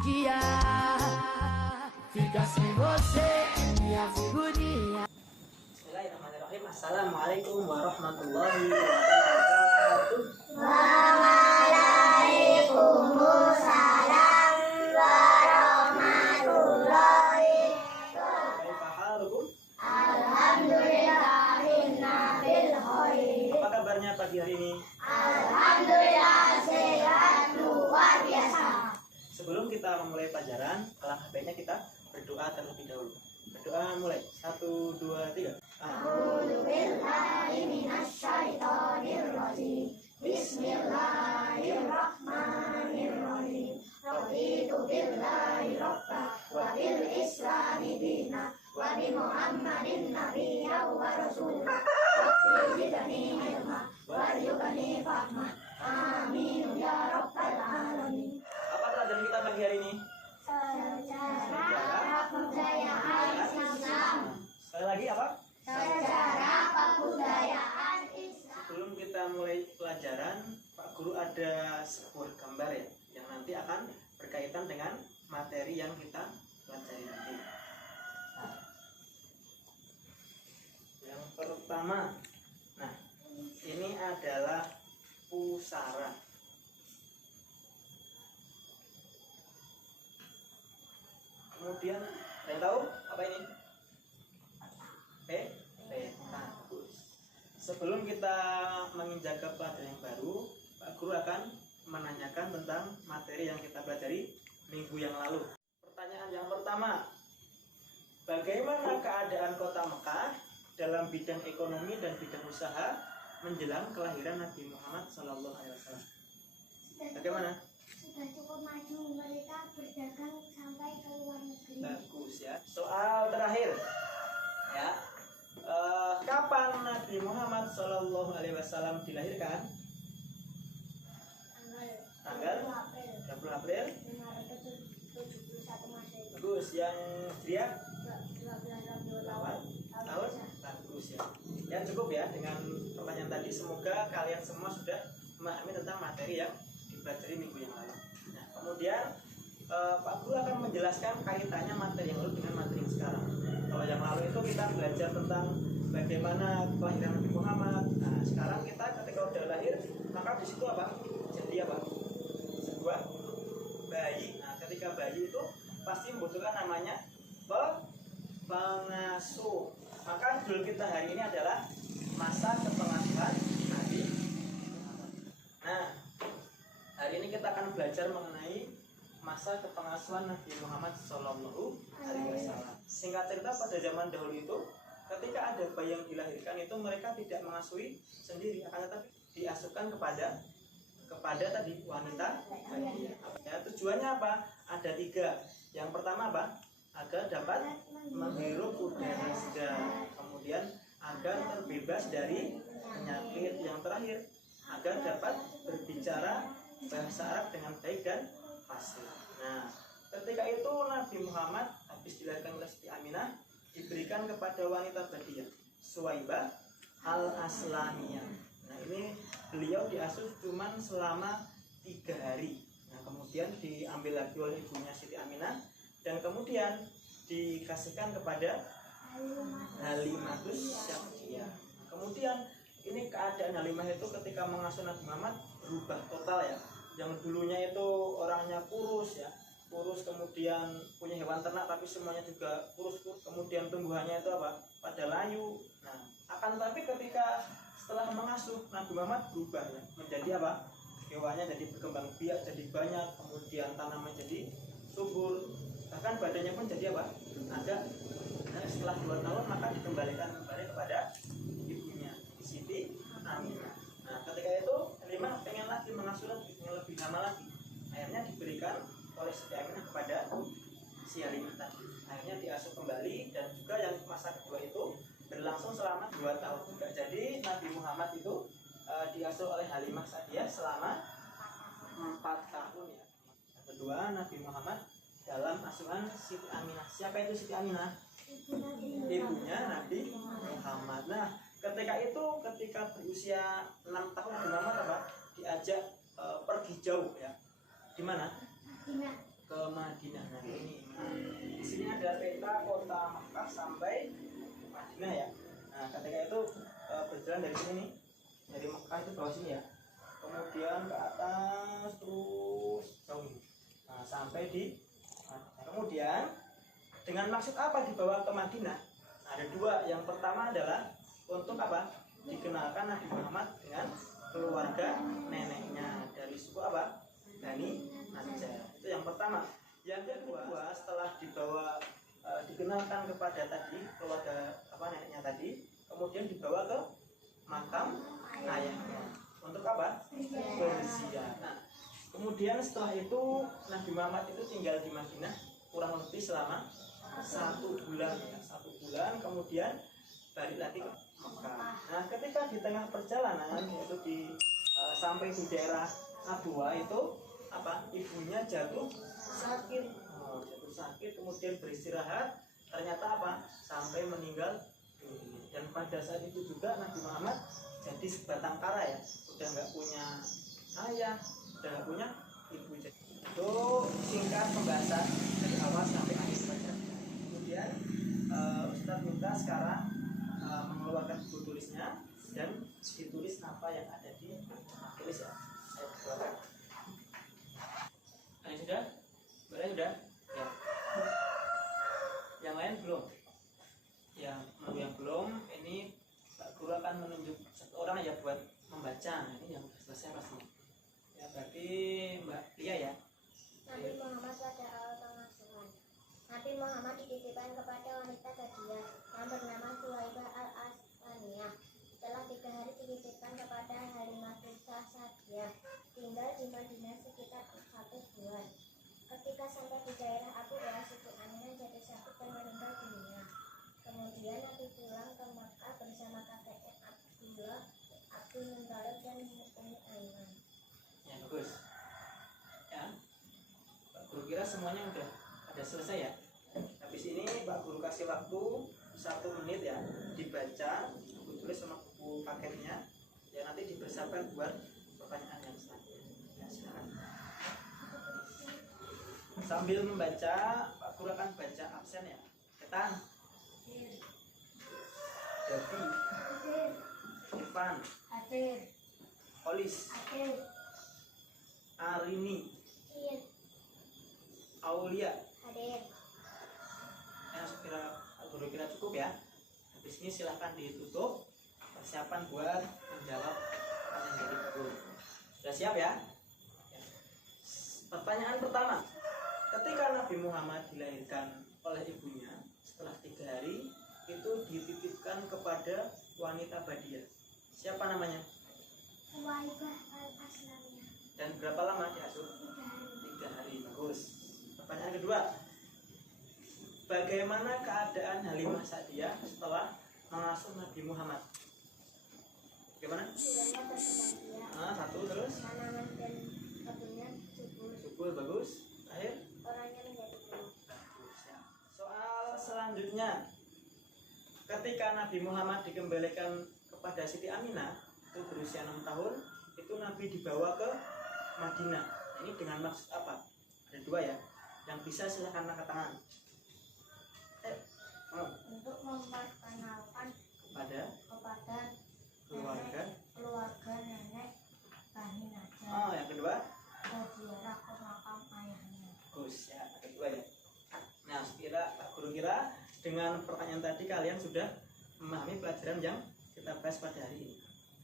dia fica sem você, minha figurinha. Bismillahirrahmanirrahim. Assalamualaikum warahmatullahi wabarakatuh. Waalaikumsalam warahmatullahi Kaifahalukum? Alhamdulillahirabbil khair. Apa kabarnya pagi hari ini? Alhamdulillah sehat luar biasa. Sebelum kita memulai pelajaran, alangkah baiknya kita berdoa terlebih dahulu. Berdoa mulai. 1, 2, 3. A'udzu billahi minasyaitonir rajim. Bismillahirrahmanirrahim. Raditu billahi rabba wa bil islami dina wa bi Muhammadin nabiyya wa rasulah. Rabbi zidni ilma warzuqni fahma. Amin ya rabbal alamin. Apa pelajaran kita pagi hari ini? Sejarah kebudayaan Islam. Sekali lagi apa? Sejarah kebudayaan Islam. Sebelum kita mulai pelajaran, Pak Guru ada sebuah gambar ya, yang nanti akan berkaitan dengan materi yang kita pelajari nanti. Nah, yang pertama, nah ini adalah pusara. Kemudian, ada yang tahu apa ini? Peta. Sebelum kita menginjak ke pelajaran yang baru, Pak Guru akan menanyakan tentang materi yang kita pelajari minggu yang lalu. Pertanyaan yang pertama, bagaimana keadaan kota Mekah dalam bidang ekonomi dan bidang usaha menjelang kelahiran Nabi Muhammad SAW? Bagaimana? Sudah cukup maju, mereka berdagang sampai ke luar negeri. Bagus ya. Soal terakhir, ya. Kapan Nabi Muhammad SAW dilahirkan? Tanggal 20 April 571 Masehi. Bagus. Yang dia 12 tahun? Bagus ya. Ya cukup ya dengan pertanyaan tadi. Semoga kalian semua sudah memahami tentang materi yang dipelajari minggu yang lalu. Nah, kemudian Pak Guru akan menjelaskan kaitannya materi yang lalu dengan materi yang sekarang. Kalau yang lalu itu kita belajar tentang bagaimana kelahiran Nabi Muhammad. Nah, sekarang kita ketika udah lahir, maka di situ apa? Jadi apa? Sebuah bayi. Nah, ketika bayi itu pasti membutuhkan namanya pengasuh. Maka judul kita hari ini adalah masa kepengasuhan Nabi Muhammad. Nah, hari ini kita akan belajar mengenai masa kepengasuhan Nabi Muhammad SAW. Singkat cerita, pada zaman dahulu itu, ketika ada bayi yang dilahirkan itu mereka tidak mengasuhi sendiri, akan tetapi diasuhkan kepada tadi wanita. Ya, tujuannya apa? Ada 3. Yang pertama apa? Agar dapat menghirup udara segar. Kemudian agar terbebas dari penyakit. Yang terakhir, agar dapat berbicara bahasa Arab dengan baik dan fasih. Nah, ketika itu Nabi Muhammad habis dilahirkan oleh Siti Aminah, diberikan kepada wanita Badiyah, Suwaibah al-Aslamiyah. Nah, ini beliau diasuh cuman selama 3 hari. Nah, kemudian diambil lagi oleh ibunya Siti Aminah dan kemudian dikasihkan kepada Halimatus Syaqiyah. Nah, kemudian ini keadaan Halimah itu ketika mengasuh Nabi Muhammad berubah total ya. Yang dulunya itu orangnya kurus ya, kurus, kemudian punya hewan ternak tapi semuanya juga kurus, kemudian tumbuhannya itu apa? Pada layu. Nah, akan tetapi ketika setelah mengasuh Nabi Muhammad berubah ya, menjadi apa? Hewannya jadi berkembang biak, jadi banyak, kemudian tanaman jadi subur, bahkan badannya pun jadi apa? Ada. Nah, setelah 2 tahun maka dikembalikan kembali kepada ibunya Siti Aminah. Nah, ketika itu Halimah pengen lagi mengasuh lagi, pengen lebih lama lagi. Akhirnya diberikan oleh Siti Aminah kepada si Halimah tadi. Akhirnya diasuh kembali dan juga yang masa kedua itu berlangsung selama 2 tahun juga. Jadi Nabi Muhammad itu diasuh oleh Halimah Sa'diyah selama 4 tahun ya. Yang kedua, Nabi Muhammad dalam asuhan Siti Aminah. Siapa itu Siti Aminah? Ibunya Nabi Muhammad. Nah, ketika berusia 6 tahun Nabi Muhammad apa? Diajak pergi jauh ya. Di mana? Ke ada peta kota Mekah sampai Madinah ya. Nah ketika itu berjalan dari sini nih, dari Mekah itu bawah sini ya, kemudian ke atas terus jauh ini. Nah sampai di kemudian dengan maksud apa dibawa ke Madinah? Nah, ada dua. Yang pertama adalah untuk apa? Dikenalkan Nabi Muhammad dengan keluarga neneknya dari suku apa? Bani Najjar. Itu yang pertama. Yang kedua, setelah dibawa dikenalkan kepada tadi keluarga apa neneknya tadi, kemudian dibawa ke makam ayahnya. Untuk apa? Berziarah. Nah, kemudian setelah itu Nabi Muhammad itu tinggal di Madinah kurang lebih selama 1 bulan ya, 1 bulan, kemudian balik lagi ke Mekah. Nah ketika di tengah perjalanan yaitu sampai di daerah Abwa itu apa, ibunya jatuh sakit, kemudian beristirahat, ternyata apa, sampai meninggal dunia. Dan pada saat itu juga Nabi Muhammad jadi sebatang kara ya, udah nggak punya ayah, udah nggak punya ibu. Itu singkat pembahasan dari awal sampai akhir saja. Kemudian Ustadz minta sekarang mengeluarkan buku tulisnya dan ditulis apa yang ada di tulis ya. Saya keluarkan. Nah, sudah? Boleh sudah? Ya. Yang lain belum? Yang belum, ini Pak Guru akan menunjuk satu orang ya buat membaca. Nah, ini yang selesai pasti. Ya berarti Mbak Lia ya. Nabi Muhammad pada awal pengasuhan. Nabi Muhammad dititipkan kepada wanita Gadiyah yang bernama Suwaibah al-Aslaniyah. Setelah 3 hari dititipkan kepada Halimatus Sa'diyah. Tinggal di Madinah sekitar 1 bulan. Ketika sampai di daerah Abu Wa, Siti Aminah jatuh sakit dan meninggal dunia. Kemudian Nabi pulang ke Makkah bersama kakeknya Abdullah, Abdul Muthalib dan Ummu Aiman. Ya bagus. Ya. Pak Guru kira semuanya udah ada selesai ya. Habis ini Pak Guru kasih waktu 1 menit ya, dibaca buku tulis sama buku paketnya ya, nanti dipersiapkan buat pertanyaan yang selanjutnya. Ya, silakan. Sambil membaca Pak Guru akan baca absen ya. Ketan, Devi, Irfan, Olis, Arini, Aulia. Ya, Guru kira cukup ya. Habis ini silahkan ditutup, persiapan buat menjawab pertanyaan dari Guru. Sudah siap ya? Ya. Pertanyaan pertama, ketika Nabi Muhammad dilahirkan oleh ibunya, setelah 3 hari itu dititipkan kepada wanita Badiyah. Siapa namanya? Suwaibah al-Aslaniyah. Dan berapa lama diasuh? 3 hari. Bagus. Pertanyaan kedua, bagaimana keadaan Halimah Sa'diyah setelah mengasuh Nabi Muhammad? Bagaimana? Bulannya berkembang biak. 1 terus? Tanaman dan kebunnya subur. Subur, bagus. Akhir? Orangnya menjadi buruk. Bagus ya. Soal selanjutnya, ketika Nabi Muhammad dikembalikan kepada Siti Aminah itu berusia 6 tahun, itu Nabi dibawa ke Madinah. Ini dengan maksud apa? Ada 2 ya. Yang bisa silahkan angkat tangan. Untuk memperkenalkan Kepada keluarga nenek Bani Najjar. Yang kedua? Berziarah ke makam ayahnya. Bagus ya, ada 2 ya. Nah, Pak Guru kira dengan pertanyaan tadi kalian sudah memahami pelajaran yang kita bahas pada hari ini.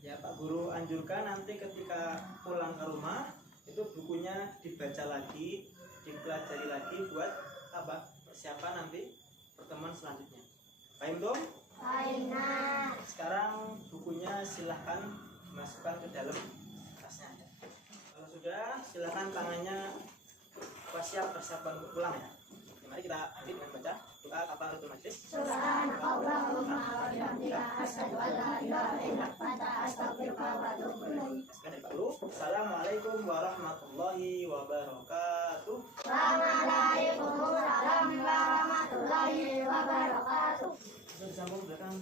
Ya, Pak Guru anjurkan nanti ketika pulang ke rumah itu bukunya dibaca lagi, dipelajari lagi buat apa? Persiapan nanti pertemuan selanjutnya. Paham dong? Aina. Sekarang bukunya silahkan dimasukkan ke dalam tasnya. Kalau sudah, silahkan tangannya siap persiapan untuk pulang ya. Mari kita lanjut dengan baca doa kafaratul majlis. Subhanakallahumma wa bihamdika asyhadu an la ilaha illa anta astaghfiruka wa atubu ilaik. Assalamualaikum warahmatullahi wabarakatuh. Waalaikumsalam warahmatullahi wabarakatuh. Sudah disambung belakang.